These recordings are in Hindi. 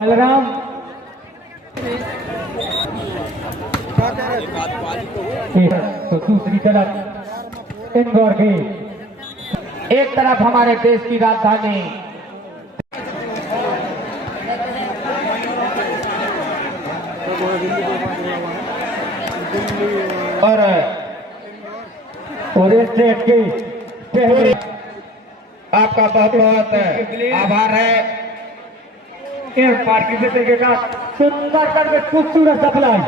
बलराम तो दूसरी तरफ इंदौर की एक तरफ हमारे देश की राजधानी और स्टेट की पहले आपका बहुत बहुत आभार है। सुंदर करके खूबसूरत सप्लाई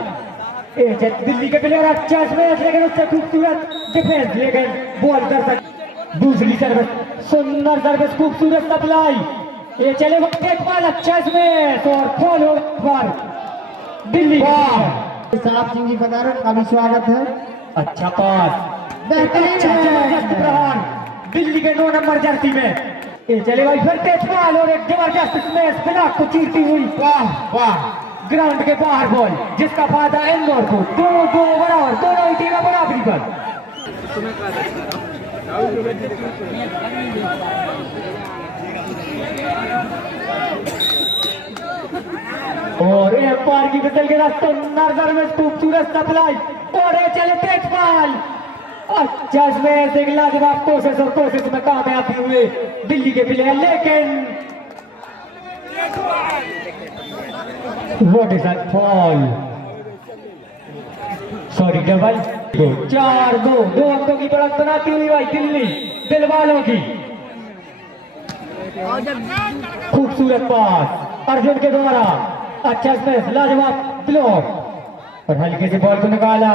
दिल्ली के प्लेयर अच्छा मैच लेकिन उससे खूबसूरत डिफेंस लेकिन बॉल कर सकते दूसरी सर्विस सुंदर सर्विस खूबसूरत सप्लाई ये चले वक्त एक बार अच्छा मैच और फॉलो पर दिल्ली साहब सिंह जी पधारो, काफी स्वागत है। अच्छा पास जबरदस्त प्रहार दिल्ली के 9 नंबर जर्सी में ये चले भाई फिर तेज बॉल और एक जबरदस्त स्मैश ब्लॉक को चीरती हुई वाह वाह ग्राउंड के बाहर बॉल जिसका फायदा इंदौर को दोनों बराबर दोनों ही टीमें बराबरी पर और एक बार की फिसल के रास्ते नजर में खूबसूरत सप्लाई और ये चले तेज बॉल अच्छा इसमें एक लाजवाब कोशिश में कामयाबी हुए दिल्ली के प्लेयर लेकिन what is that fall sorry double 4-2 अंकों की बढ़त बनाती हुई भाई दिल्ली दिल वालों की खूबसूरत पास अर्जुन के द्वारा अच्छा स्पेस लाजवाब ब्लॉक और हल्के से बॉल को निकाला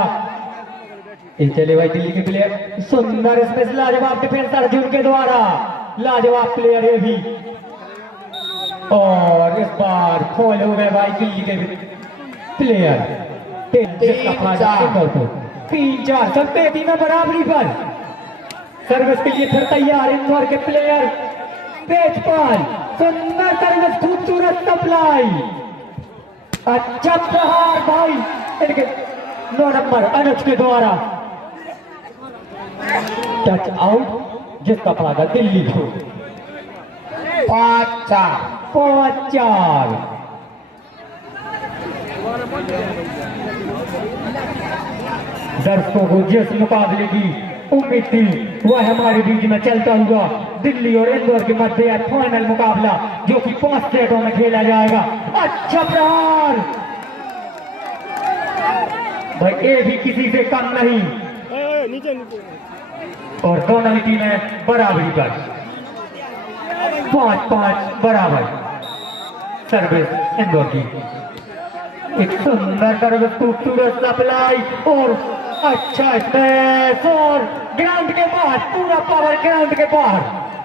चले भाई दिल्ली के प्लेयर सुंदर स्पेस लाजवाब डिफेंस अर्जुन के द्वारा लाजवाब प्लेयर ये भी और इस बार फॉल हो गए भाई दिल्ली के प्लेयर 3-4 सबसे टीमें बराबरी पर सर्विस के लिए फिर तैयार इंदौर के प्लेयर तेजपाल सुंदर सर्विस खूबसूरत सप्लाई अच्छा प्रहार भाई इनके 9 नंबर अनुज के द्वारा टच आउट जिसका फायदा दिल्ली को 5-4 दर्शकों को जिस मुकाबले की उम्मीद थी वह हमारे बीच में चलता हुआ दिल्ली और इंदौर के मध्य फाइनल मुकाबला जो कि 5 सेटों में खेला जाएगा अच्छा प्रहार भाई ये भी किसी से कम नहीं और दोनों ही टीमें बराबरी पर 5-5 बराबर सर्विस इंदौर की एक सुंदर सर्विस खूबसूरत सप्लाई और अच्छा स्पेस और ग्राउंड के बाहर पूरा पावर ग्राउंड के बाहर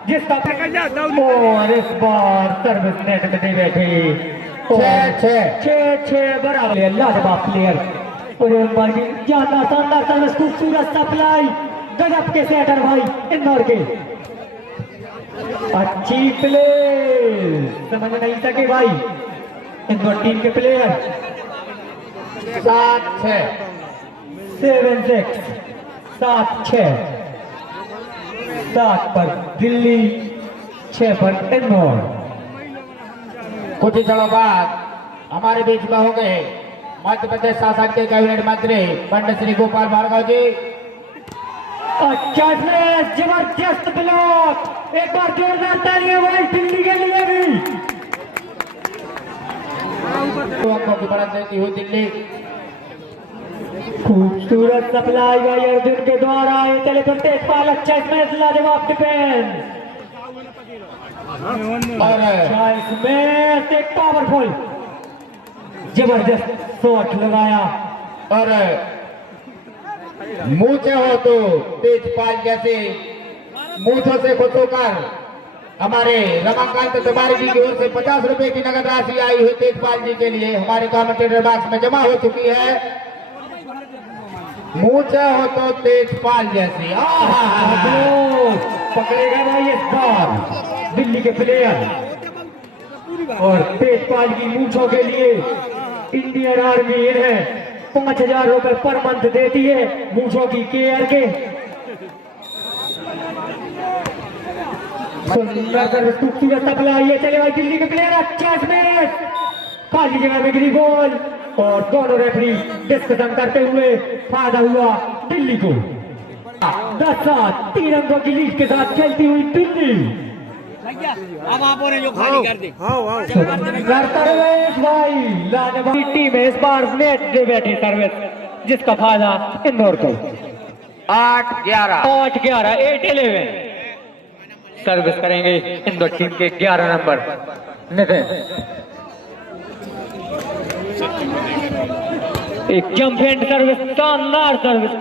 जिसका और इस बार सर्विस नेट में दे बैठे 6 बराबर लाजवाब प्लेयर और एक बार ज्यादा शानदार सर्विस खूबसूरत सप्लाई गजब के सेटर भाई इंदौर के अच्छी प्ले समझ नहीं सके भाई इंदौर टीम के प्लेयर 7-6 7 पर दिल्ली 6 पर इंदौर कुछ ही क्षणों बाद हमारे बीच में होंगे मध्य प्रदेश शासन के कैबिनेट मंत्री पंडित श्री गोपाल भार्गव जी। अच्छा जबरदस्त ब्लॉक एक बार जोरदार तालियां भाई दिल्ली के लिए भी 2 अंकों की बढ़त देती हुई दिल्ली खूबसूरत सप्लाई भाई अर्जुन के द्वारा ये चले फिर तेजपाल अच्छा स्मैश लाजवाब डिफेंस और स्मैश एक पावरफुल जबरदस्त शॉट लगाया और मूछे हो तो तेजपाल जैसे मूछों से खुश होकर हमारे रमाकांत तिवारी जी की ओर से 50 रुपए की नगद राशि आई हुई तेजपाल जी के लिए हमारे कमेंटेटर बॉक्स में जमा हो चुकी है। मूछे हो तो तेजपाल जैसी पकड़ेगा भाई इस बार दिल्ली के प्लेयर और तेजपाल की मूछों के लिए इंडियन आर्मी इन्हें 5,000 रुपए पर मंथ देती है मूछों की केयर के सुंदर खूबसूरत सप्लाई है चले भाई दिल्ली के प्लेयर अच्छा स्मैश तेजपाल जी के में बिगड़ी बॉल और दोनों रेफरी डिस्कशन करते हुए फायदा हुआ दिल्ली को। 10-7 3 अंकों की लीड के साथ खेलती हुई दिल्ली। अब आप उन्हें जो खाली कर दे सर्विस भाई लाजवाब टीम है इस बार नेट दे बैठी सर्विस जिसका फायदा इंदौर को। 8-11 8-11 सर्विस करेंगे इंदौर टीम के 11 नंबर नितिन। एक जंप एंड सर्विस, शानदार सर्विस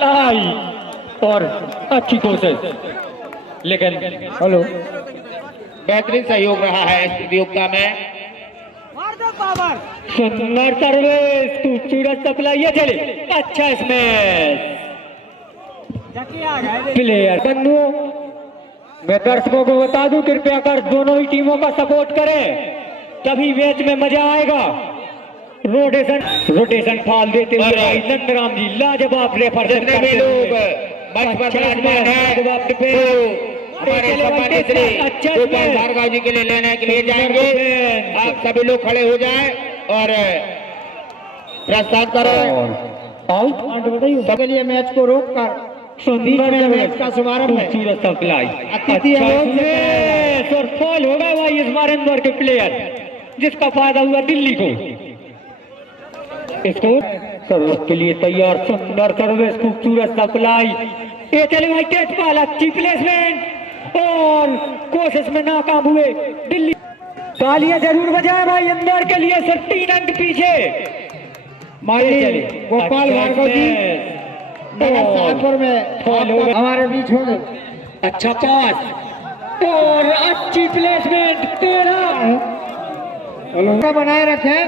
लाई और अच्छी कोशिश, लेकिन हेलो बेहतरीन सहयोग रहा है इस प्रतियोगिता में। सुंदर सर्विस, खूबसूरत सप्लाई, ये चले अच्छा इसमें प्लेयर बंधुओं मैं दर्शकों को बता दूं कृपया कर दोनों ही टीमों का सपोर्ट करें तभी मैच में मजा आएगा। रोटेशन फाल देते हुए भाई नंदराम जी लाजवाब रेफर जितने भी लोग मंच पर विराजमान हैं हमारे सम्मानित श्री गोपाल भार्गव जी के लिए लेने के लिए जाएंगे। आप सभी लोग खड़े हो जाएं और प्रस्थान करें। आउट सबके लिए मैच को रोक कर मैच का शुभारंभ है। खूबसूरत सप्लाई अतिथि और फॉल हो गए भाई इस बार इंदौर के प्लेयर जिसका फायदा हुआ दिल्ली को। स्कोर सर्विस के लिए तैयार, सुंदर सर्विस, खूबसूरत सप्लाई, ये चले भाई तेजपाल, अच्छी प्लेसमेंट और कोशिश में नाकाम हुए दिल्ली। तालियां जरूर बजाएं भाई इंदौर के लिए, सिर्फ 3 अंक पीछे माननीय गोपाल भार्गव जी नगर सहारनपुर में हमारे बीच होंगे। अच्छा पास और अच्छी प्लेसमेंट, 13 बनाए रखें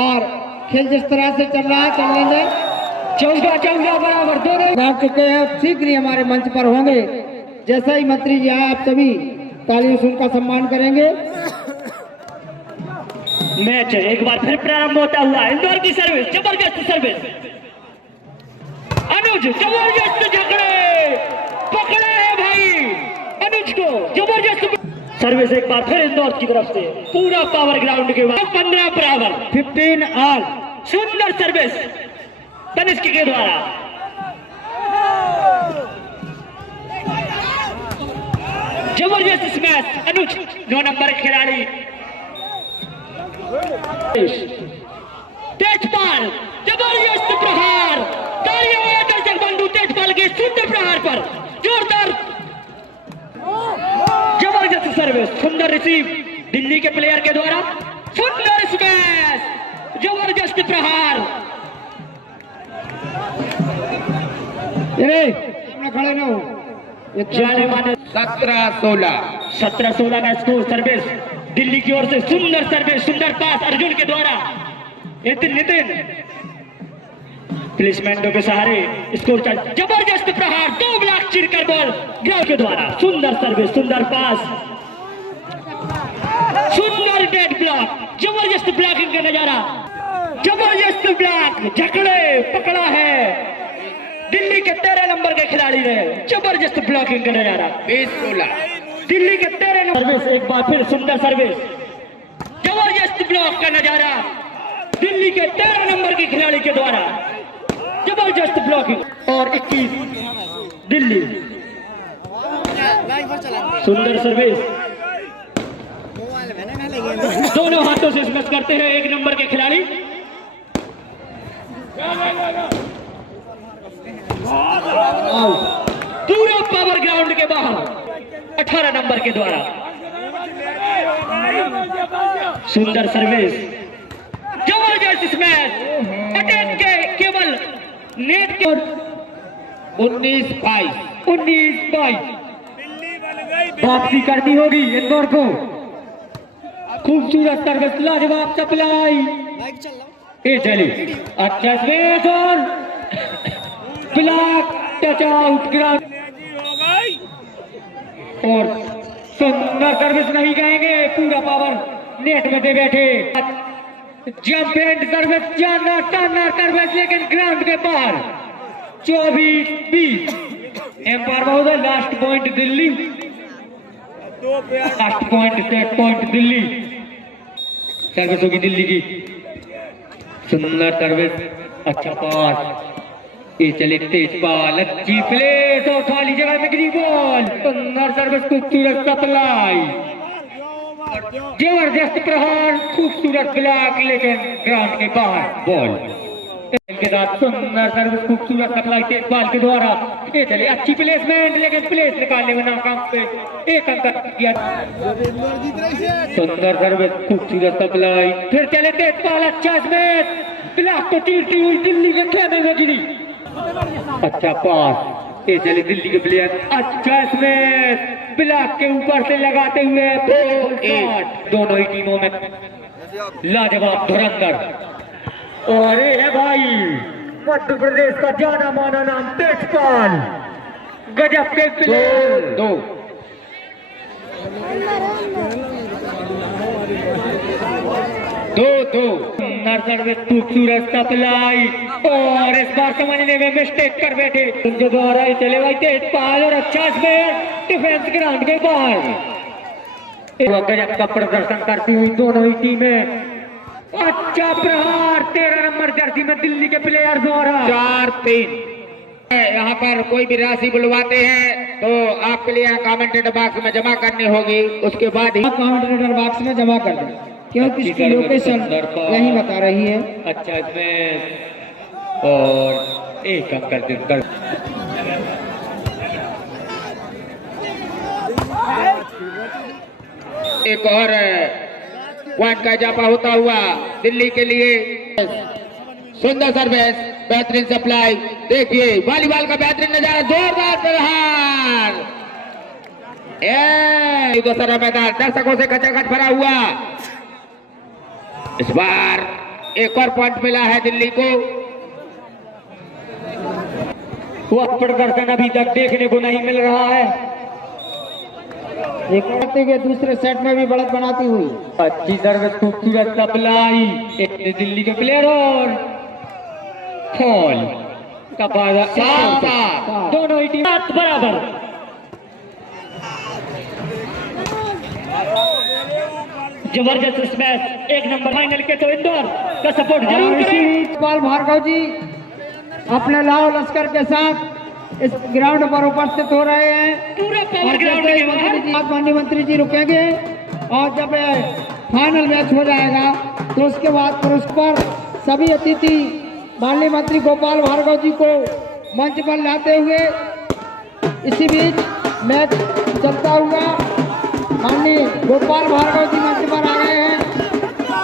और खेल जिस तरह से चल रहा है चलने दें। 14 बराबर दोनों नाम चुके हैं, शीघ्र ही हमारे मंच पर होंगे। जैसा ही मंत्री जी आए आप सभी तालियों से उनका सम्मान करेंगे। मैच एक बार फिर प्रारंभ होता हुआ, इंदौर की सर्विस, जबरदस्त सर्विस, अनुज जबरदस्त झगड़े, पकड़े है भाई अनुज को, जबरदस्त सर्विस एक बार फिर इंदौर की तरफ से, पूरा पावर ग्राउंड के बाद 15 बराबर 15 ऑल, सुंदर सर्विस तनिष्क के द्वारा, जबरदस्त स्मैश अनुज 9 नंबर खिलाड़ी तेजपाल, जबरदस्त प्रहार, तालियां दर्शक बंधु तेजपाल के सुंदर प्रहार पर, जोरदार जबरदस्त सर्विस, सुंदर रिसीव दिल्ली के प्लेयर के द्वारा, सुंदर स्मैश, जबरदस्त प्रहार, खड़े न हो। जाने माने 17-16 का स्कोर, सर्विस दिल्ली की ओर से, सुंदर सर्विस, सुंदर पास अर्जुन के द्वारा, नितिन प्लेसमेंटों के सहारे स्कोर चल, जबरदस्त प्रहार, 2 ब्लॉक चिरकर बॉल ग्राउंड के द्वारा, सुंदर सर्विस, सुंदर पास, सुंदर डेड ब्लॉक, जबरदस्त ब्लॉकिंग का नजारा, जबरदस्त ब्लॉक, जकड़े पकड़ा है दिल्ली के 13 नंबर के खिलाड़ी ने, जबरदस्त ब्लॉकिंग का नजारा, 20-16 दिल्ली के 13 नंबर सर्विस, एक बार फिर सुंदर सर्विस, जबरदस्त ब्लॉक का नजारा दिल्ली के 13 नंबर के खिलाड़ी के द्वारा, जबरदस्त ब्लॉकिंग और 21 दिल्ली, सुंदर सर्विस, दोनों हाथों से स्मैश करते हैं 1 नंबर के खिलाड़ी, पूरा पावर ग्राउंड के बाहर 18 नंबर के द्वारा, सुंदर सर्विस, जबरदस्त स्मैश, अटैक के केवल नेट के 19-22 वापसी करनी होगी इंदौर को, खूबसूरत सर्विस, लाजवाब सप्लाई, ये चली अच्छा स्मैश और ब्लॉक, टच आउट ग्राउंड और सुंदर सर्विस नहीं कहेंगे, पूरा पावर नेट में दे बैठे, जंप एंड सर्विस, शानदार सर्विस, लेकिन ग्राउंड के बाहर 24-20 एम्पायर महोदय, last point Delhi, last point set point Delhi, service होगी दिल्ली की, सुंदर सर्विस, अच्छा पास, ये चले तेजपाल, अच्छी प्लेस और खाली जगह में गिरी बॉल, सुंदर सर्विस, खूबसूरत सप्लाई, जबरदस्त प्रहार, खूबसूरत ब्लॉक, लेकिन ग्राउंड के बाहर बॉल के साथ सुंदर सर्विस, खूबसूरत सप्लाई तेजपाल के द्वारा, ये चले अच्छी प्लेसमेंट, लेकिन प्लेस निकालने में नाकाम पे एक अंक किया, सुंदर सर्विस, खूबसूरत सप्लाई, फिर चले तेजपाल, अच्छा स्मैश, ब्लॉक तो तीरती हुई दिल्ली के खेमे में गिरी, अच्छा पास, ये चले दिल्ली के प्लेयर, अच्छा स्मैश, ब्लॉक के ऊपर से लगाते हुए दोनों ही टीमों में लाजवाब धुरंधर, और ये है भाई मध्य प्रदेश का जाना माना नाम तेजपाल, गजब के प्लेयर, दो सुंदर सर्विस, खूबसूरत सप्लाई, और इस बार समझने में मिस्टेक कर बैठे उनके द्वारा ही चले भाई तेजपाल, और अच्छा स्पेयर डिफेंस ग्राउंड के बाहर, गजब का प्रदर्शन करती हुई दोनों ही टीमें, अच्छा प्रहार 13 नंबर जर्सी में दिल्ली के प्लेयर द्वारा, 4-3। यहाँ पर कोई भी राशि बुलवाते हैं तो आपके लिए कमेंटेटर बॉक्स में जमा करनी होगी, उसके बाद ही कमेंटेटर बॉक्स में जमा कर दें, क्योंकि इसकी लोकेशन यही बता रही है। अच्छा इसमें और एक अंक कर देकर एक और पॉइंट का इजाफा होता हुआ दिल्ली के लिए, सुंदर सर्विस, बेहतरीन सप्लाई, देखिए वॉलीबॉल का बेहतरीन नजारा, जोरदार प्रहार, दूसरा मैदान दर्शकों से खचाखच भरा हुआ, इस बार एक और पॉइंट मिला है दिल्ली को, वह प्रदर्शन अभी तक देखने को नहीं मिल रहा है, एक के दूसरे सेट में भी बढ़त बनाती हुई, अच्छी सर्विस, खूबसूरत सप्लाई, एक दिल्ली के प्लेयर और फॉल का फायदा, दोनों ही टीम बराबर, जबरदस्त स्मैश, एक नंबर फाइनल के तो इंदौर का सपोर्ट जरूर करें। तेजपाल भार्गव जी अपने लाओ लश्कर के साथ इस ग्राउंड पर उपस्थित हो रहे हैं, पूरा पावर ग्राउंड के बाहर, माननीय मंत्री जी रुकेंगे, और जब फाइनल मैच हो जाएगा तो उसके बाद पुरस्कार सभी अतिथि माननीय मंत्री गोपाल भार्गव जी को मंच पर लाते हुए, इसी बीच मैच चलता हुआ माननीय गोपाल भार्गव जी मंच पर आ गए हैं,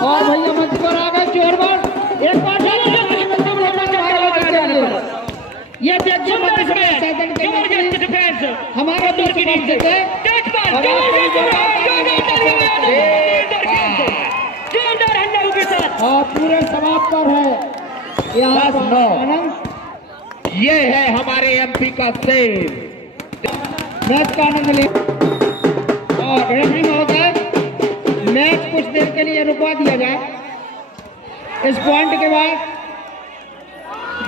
और भैया मंच पर आ गए, जोरदार एक बार ये हमारे दूर की टीम से और पूरे समाप्त पर है यहाँ आनंद, ये है हमारे एमपी का सेव, मैच का आनंद ले, और रेफरी महोदय मैच कुछ देर के लिए रुकवा दिया जाए, इस पॉइंट के बाद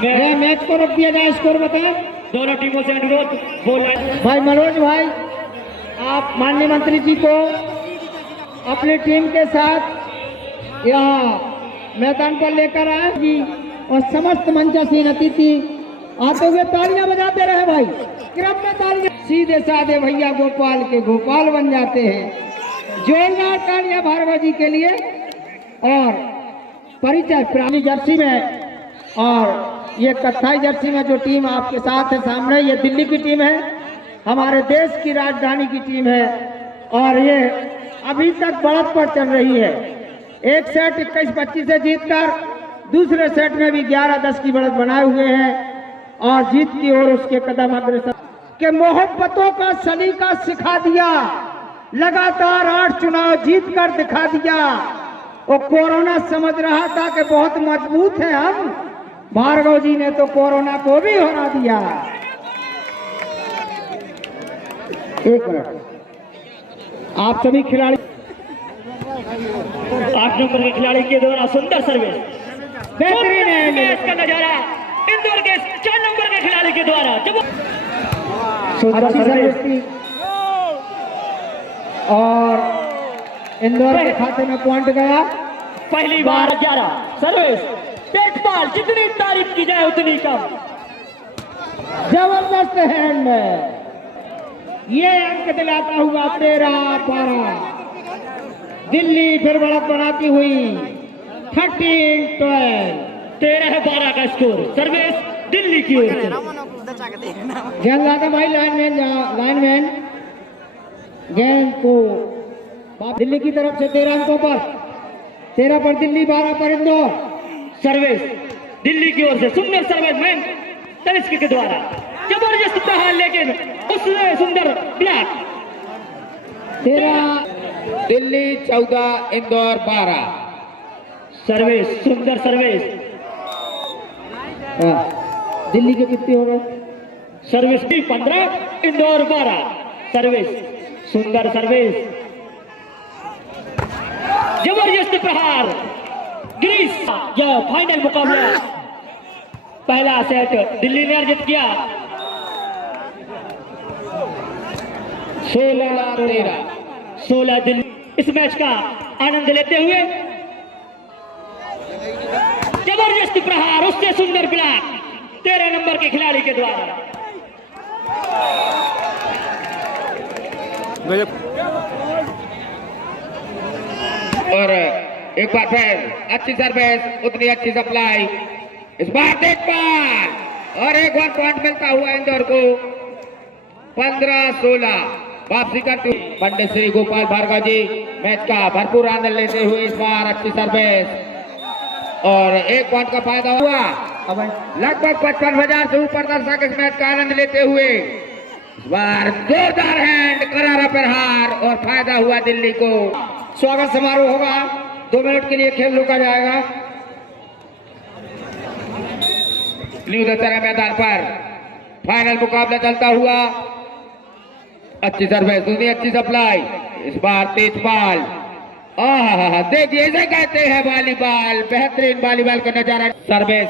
मैच को रोक दिया जाए, स्कोर बताएं। दोनों टीमों से अनुरोध बोल भाई मनोज भाई, आप माननीय मंत्री जी को अपनी टीम के साथ यहाँ मैदान पर लेकर आए जी, और समस्त मंचासीन अतिथि आते हुए तालियां बजाते रहे भाई, क्रम में तालियां, सीधे साधे भैया गोपाल के गोपाल बन जाते हैं, जोरदार तालियां भार्गव जी के लिए। और परिचय पुरानी जर्सी में और ये कत्थई जर्सी में जो टीम आपके साथ है सामने, ये दिल्ली की टीम है, हमारे देश की राजधानी की टीम है, और ये अभी तक बढ़त पर चल रही है, एक सेट 21-25 से जीतकर दूसरे सेट में भी 11-10 की बढ़त बनाए हुए हैं, और जीत की ओर उसके कदम अग्रसर के मोहब्बतों का सलीका सिखा दिया, लगातार 8 चुनाव जीत कर दिखा दिया। वो कोरोना समझ रहा था कि बहुत मजबूत है हम, भार्गव जी ने तो कोरोना को भी हरा दिया। एक मिनट, आप सभी खिलाड़ी 8 नंबर के खिलाड़ी के द्वारा सुंदर सर्विस, बेहतरीन है का नजारा, इंदौर के 4 नंबर के खिलाड़ी के द्वारा अच्छी सर्विस की, और इंदौर के खाते में पॉइंट गया, पहली बार 11 सर्विस तेजपाल, जितनी तारीफ की जाए उतनी कम। जबरदस्त हैंड, ये अंक दिलाता हुआ 13-12। दिल्ली फिर बढ़त बनाती हुई 13-12। 13-12 का स्कोर सर्विस दिल्ली की ओर से। गेंद लाता भाई लाइनमैन गेंद को दिल्ली की तरफ से 13 अंकों पर, 13 पर दिल्ली, 12 पर इंदौर। सर्विस दिल्ली की ओर से सुंदर सर्विस मैन तनिष्क के द्वारा जबरदस्त प्रहार, लेकिन उसने सुंदर ब्लॉक। 13 दिल्ली 14 इंदौर 12। सर्विस सुंदर सर्विस, दिल्ली के कितने हो गए? सर्विस भी 15 इंदौर 12। सर्विस सुंदर सर्विस, जबरदस्त प्रहार ग्रीस। यह फाइनल मुकाबला, पहला सेट दिल्ली ने अर्जित किया 16-13। 16 दिल्ली इस मैच का आनंद लेते हुए जबरदस्त प्रहार, उससे सुंदर ब्लॉक 13 नंबर के खिलाड़ी के द्वारा। और एक बार फिर अच्छी सर्विस, उतनी अच्छी सप्लाई। इस बार तेजपाल और एक और पॉइंट मिलता हुआ इंदौर को 15-16। वापसी करते हुए पंडित श्री गोपाल भार्गव जी मैच का भरपूर आनंद लेते हुए इस बार अच्छी सर्विस और एक पॉइंट का फायदा हुआ। लगभग 55,000 से ऊपर दर्शक इस मैच का आनंद लेते हुए इस बार जोरदार हैंड, करारा प्रहार और फायदा हुआ दिल्ली को। स्वागत समारोह होगा, 2 मिनट के लिए खेल रोका जाएगा। न्यू दशहरा मैदान पर फाइनल मुकाबला चलता हुआ। अच्छी सर्विस, दूसरी अच्छी सप्लाई। इस बार तेजपाल, देखिए इसे कहते हैं वॉलीबॉल, बेहतरीन वॉलीबॉल का नजारा। सर्विस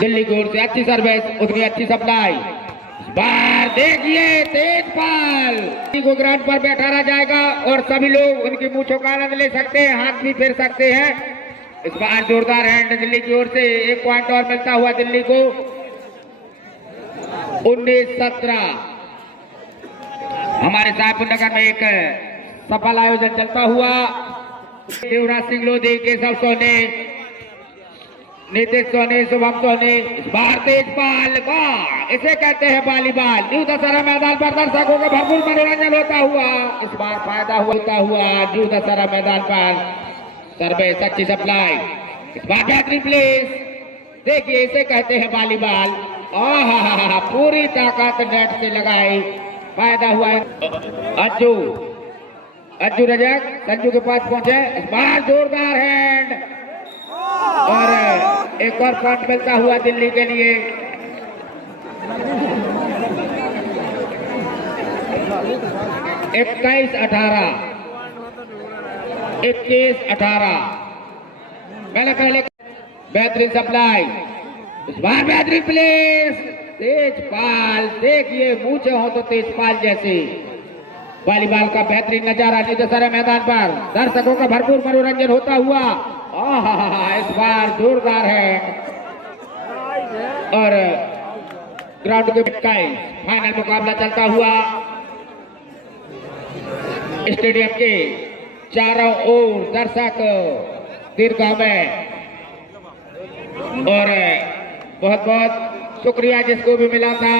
दिल्ली की ओर से अच्छी सर्विस, उतनी अच्छी सप्लाई। इस बार देखिए तेजपाल को ग्राउंड पर बैठाया जाएगा और सभी लोग उनकी मूंछों का आनंद ले सकते हैं, हाथ भी फेर सकते हैं। इस बार जोरदार हैंड दिल्ली की ओर से, एक पॉइंट और मिलता हुआ दिल्ली को 19-17। हमारे साहबपुर नगर में एक सफल आयोजन चलता हुआ। देवराज सिंह लोधी, केशव सोनी, नीतीश सोनी, शुभम सोनी। इस बार तेजपाल का, इसे कहते हैं वॉलीबॉल। न्यू दशहरा मैदान पर दर्शकों का भरपूर मनोरंजन होता हुआ इस बार फायदा होता हुआ न्यू दशहरा मैदान पर। सर्विस अच्छी सप्लाई, इस बार बेहतरीन प्लेस। देखिए इसे कहते हैं वॉलीबॉल। पूरी ताकत नेट से लगाई, फायदा हुआ। अज्जू रजक संजू के पास पहुंचे। इस बार जोरदार हैंड और एक और पॉइंट मिलता हुआ दिल्ली के लिए। इक्कीस 18 पहले बेहतरीन सप्लाई। इस बार बेहतरीन प्लेस। तेजपाल, देखिए मूंछे हो तो तेजपाल जैसे। वॉलीबॉल का बेहतरीन नजारा न्यू दशहरा मैदान पर, दर्शकों का भरपूर मनोरंजन होता हुआ। इस बार जोरदार है और ग्राउंड के फाइनल मुकाबला चलता हुआ। स्टेडियम के चारों ओर दर्शक दीर्घा में, और बहुत बहुत शुक्रिया जिसको भी मिला था।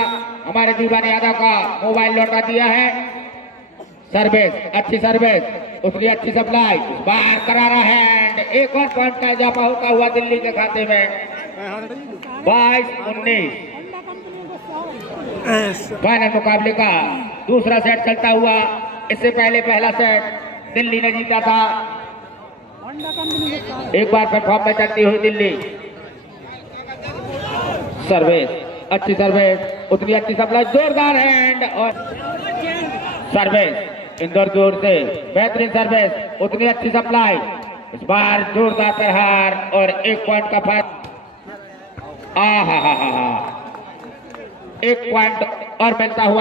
हमारे दीवान यादव का मोबाइल लौटा दिया है। सर्विस अच्छी सर्विस, उसकी अच्छी सप्लाई। इस बार करारा हैंड, एक और पॉइंट का इजाफा होता हुआ दिल्ली के खाते में 22-19। फाइनल मुकाबले का दूसरा सेट चलता हुआ। इससे पहले पहला सेट दिल्ली ने जीता था। एक बार प्लेटफॉर्म में चलती हुई दिल्ली। सर्विस अच्छी सर्विस, उतनी अच्छी सप्लाई, जोरदार हैंड और सर्विस इंदौर की ओर से बेहतरीन सर्विस, उतनी अच्छी सप्लाई। इस बार जोरदार प्रहार और एक पॉइंट का फायदा। एक पॉइंट और मिलता हुआ